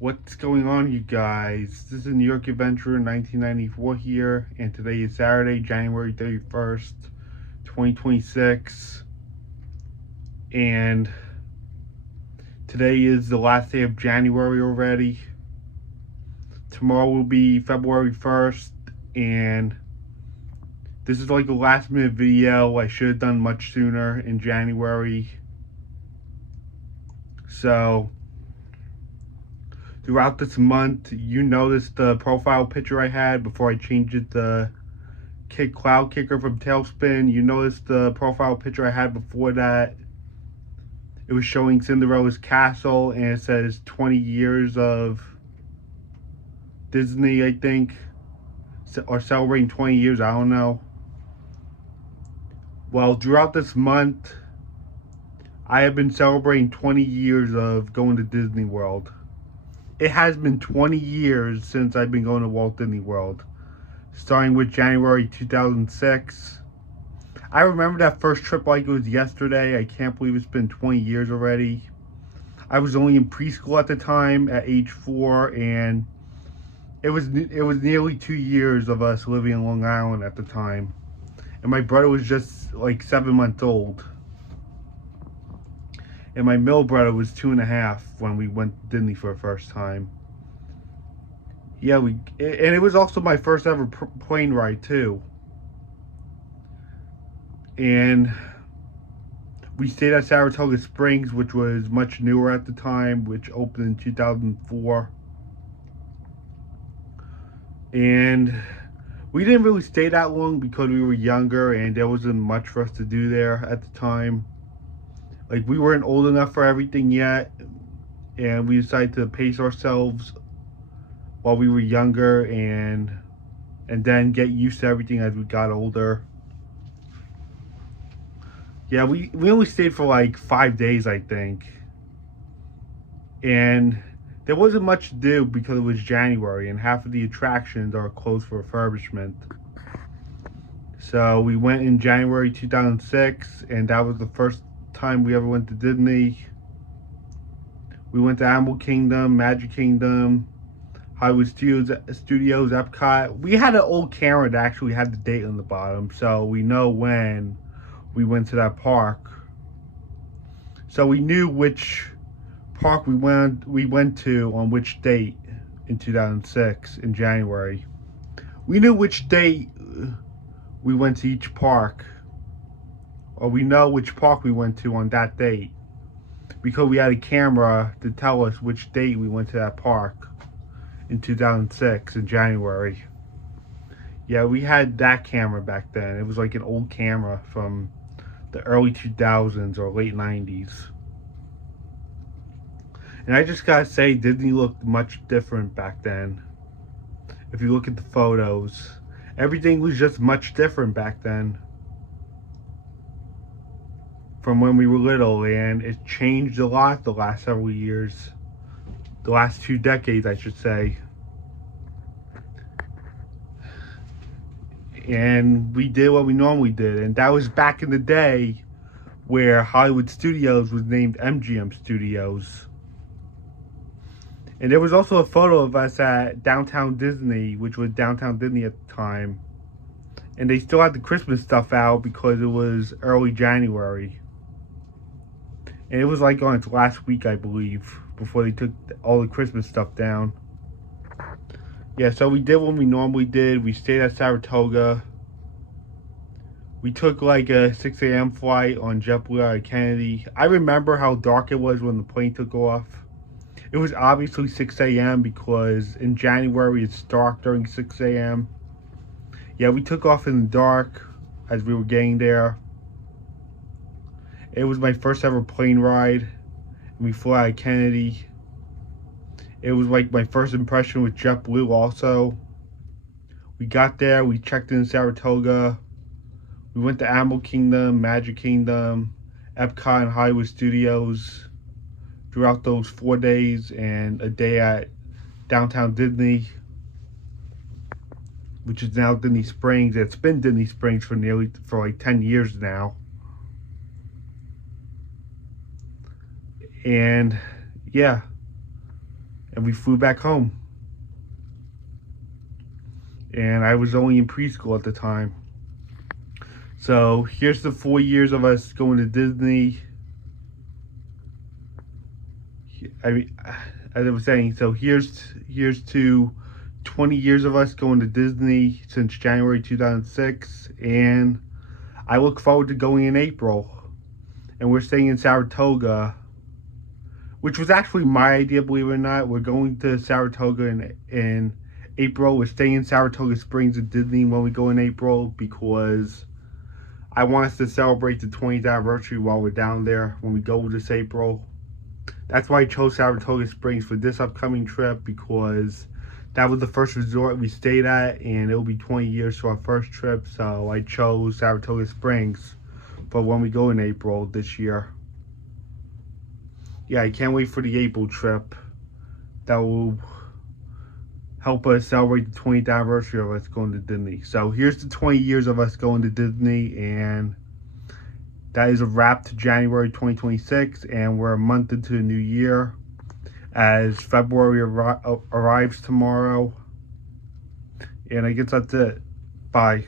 What's going on, you guys? This is New York Adventurer 1994 here, and today is Saturday, January 31st, 2026. And today is the last day of January already. Tomorrow will be February 1st, and this is like a last minute video. I should have done much sooner in January. So, throughout this month, you noticed the profile picture I had before I changed it to Kid Cloud Kicker from Tailspin. You noticed the profile picture I had before that. It was showing Cinderella's castle, and it says 20 years of Disney, I think, or celebrating 20 years, I don't know. Well, throughout this month, I have been celebrating 20 years of going to Disney World. It has been 20 years since I've been going to Walt Disney World, starting with January 2006. I remember that first trip like it was yesterday. I can't believe it's been 20 years already. I was only in preschool at the time, at age 4, and it was nearly 2 years of us living in Long Island at the time. And my brother was just like 7 months old. And my middle brother was 2.5 when we went to Disney for the first time. Yeah, and it was also my first ever plane ride too. And we stayed at Saratoga Springs, which was much newer at the time, which opened in 2004. And we didn't really stay that long because we were younger and there wasn't much for us to do there at the time. Like, we weren't old enough for everything yet, and we decided to pace ourselves while we were younger and then get used to everything as we got older. Yeah, we only stayed for like 5 days, I think. And there wasn't much to do because it was January and half of the attractions are closed for refurbishment. So we went in January 2006, and that was the first time we ever went to Disney. We went to Animal Kingdom, Magic Kingdom, Hollywood Studios, Epcot. We had an old camera that actually had the date on the bottom, so we know when we went to that park. So we knew which park we went to on which date in 2006 in January. We knew which date we went to each park, or we know which park we went to on that date because we had a camera to tell us which date we went to that park in 2006 in January. Yeah, we had that camera back then. It was like an old camera from the early 2000s or late 90s. And I just gotta say, Disney looked much different back then. If you look at the photos, everything was just much different back then from when we were little, and it changed a lot the last several years. The last 2 decades, I should say. And we did what we normally did, and that was back in the day where Hollywood Studios was named MGM Studios. And there was also a photo of us at Downtown Disney, which was Downtown Disney at the time. And they still had the Christmas stuff out because it was early January. And it was like on its last week, I believe, before they took all the Christmas stuff down. Yeah, so we did what we normally did. We stayed at Saratoga. We took like a 6 a.m. flight on JetBlue out of Kennedy. I remember how dark it was when the plane took off. It was obviously 6 a.m. because in January it's dark during 6 a.m. Yeah, we took off in the dark as we were getting there. It was my first ever plane ride. And we flew out of Kennedy. It was like my first impression with JetBlue also. We got there, we checked in Saratoga. We went to Animal Kingdom, Magic Kingdom, Epcot, and Hollywood Studios throughout those 4 days, and a day at Downtown Disney, which is now Disney Springs. It's been Disney Springs for like 10 years now. And yeah, and we flew back home. And I was only in preschool at the time. So here's the 4 years of us going to Disney. I mean, as I was saying, so here's to 20 years of us going to Disney since January 2006, and I look forward to going in April. And we're staying in Saratoga, which was actually my idea, believe it or not. We're going to Saratoga in April. We're staying in Saratoga Springs at Disney when we go in April because I want us to celebrate the 20th anniversary while we're down there when we go this April. That's why I chose Saratoga Springs for this upcoming trip, because that was the first resort we stayed at, and it'll be 20 years to our first trip. So I chose Saratoga Springs for when we go in April this year. Yeah, I can't wait for the April trip. That will help us celebrate the 20th anniversary of us going to Disney. So here's the 20 years of us going to Disney, and that is a wrap to January 2026, and we're a month into the new year as February arrives tomorrow. And I guess that's it. Bye.